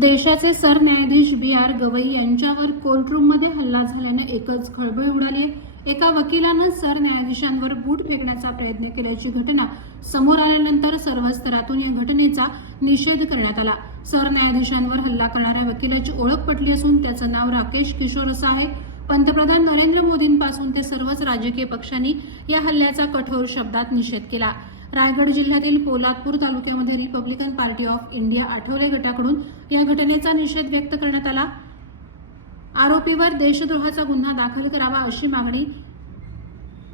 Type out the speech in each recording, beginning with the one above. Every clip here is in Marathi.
देशाचे सरन्यायाधीश बी आर गवई यांच्यावर कोर्टरूममध्ये हल्ला झाल्यानं एकच खळबळ उडाली. एका वकिलानं सरन्यायाधीशांवर बूट फेकण्याचा प्रयत्न केल्याची घटना समोर आल्यानंतर सर्व स्तरातून या घटनेचा निषेध करण्यात आला. सरन्यायाधीशांवर हल्ला करणाऱ्या वकिलाची ओळख पटली असून त्याचं नाव राकेश किशोर असं आहे. पंतप्रधान नरेंद्र मोदींपासून ते सर्वच राजकीय पक्षांनी या हल्ल्याचा कठोर शब्दात निषेध केला. रायगड जिल्ह्यातील पोलादपूर तालुक्यामध्ये Republican party of India Athawale गटाकडून या घटनेचा निषेध व्यक्त करण्यात आला. आरोपीवर देशद्रोहाचा गुन्हा दाखल करावा अशी मागणी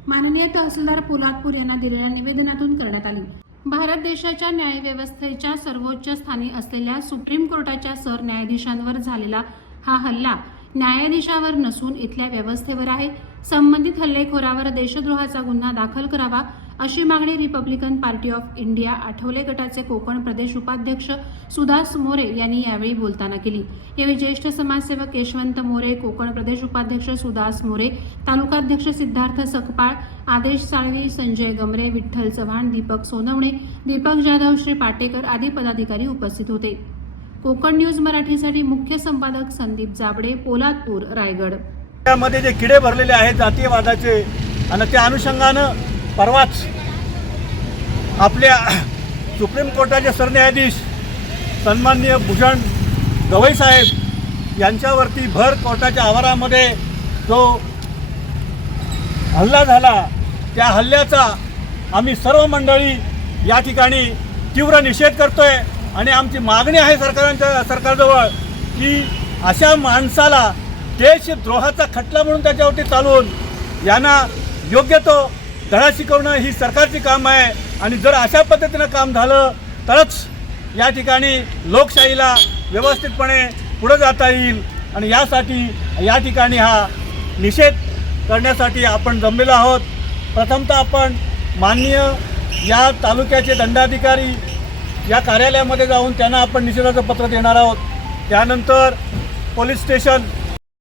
माननीय तहसीलदार पोलादपूर यांना दिलेल्या निवेदनातून करण्यात आली. भारत देशाच्या न्यायव्यवस्थेच्या सर्वोच्च स्थानी असलेल्या सुप्रीम कोर्टाच्या सरन्यायाधीशांवर झालेला हा हल्ला न्यायाधीशावर नसून इथल्या व्यवस्थेवर आहे. संबंधित हल्लेखोरावर देशद्रोहाचा गुन्हा दाखल करावा अशी मागणी Republican party of India Athawale गटाचे कोकण प्रदेश उपाध्यक्ष सुधास मोरे यांनी यावेळी बोलताना केली. यावेळी ज्येष्ठ समाजसेवक यशवंत मोरे कोकण प्रदेश उपाध्यक्ष सुधास मोरे तालुकाध्यक्ष सिद्धार्थ सकपाळ आदेश साळवी संजय गमरे विठ्ठल चव्हाण दीपक सोनवणे दीपक जाधव श्री पाटेकर आदी पदाधिकारी उपस्थित होते. कोकण न्यूज मराठीसाठी मुख्य संपादक संदीप जाबडे पोलादपूर रायगड. त्यामध्ये जे किडे भरलेले आहेत जातीयवादाचे आणि त्या अनुषंगानं परवाच आपल्या सुप्रीम कोर्टाचे सरन्यायाधीश सन्माननीय भूषण गवई साहेब यांच्यावरती भर कोर्टाच्या आवारामध्ये जो हल्ला झाला त्या हल्ल्याचा आम्ही सर्व मंडळी या ठिकाणी तीव्र निषेध करतो आहे आणि आमची मागणी आहे सरकारांच्या सरकारजवळ की अशा माणसाला देशद्रोहाचा खटला म्हणून त्याच्यावरती चालून यांना योग्य तो धडा शिकवणं ही सरकारची काम आहे. आणि जर अशा पद्धतीनं काम झालं तरच या ठिकाणी लोकशाहीला व्यवस्थितपणे पुढं जाता येईल. आणि यासाठी या ठिकाणी हा निषेध करण्यासाठी आपण जमलेलो आहोत. प्रथमतः आपण माननीय या तालुक्याचे दंडाधिकारी या कार्यालयामध्ये जाऊन त्यांना आपण निषेधाचं पत्र देणार आहोत. त्यानंतर पोलीस स्टेशन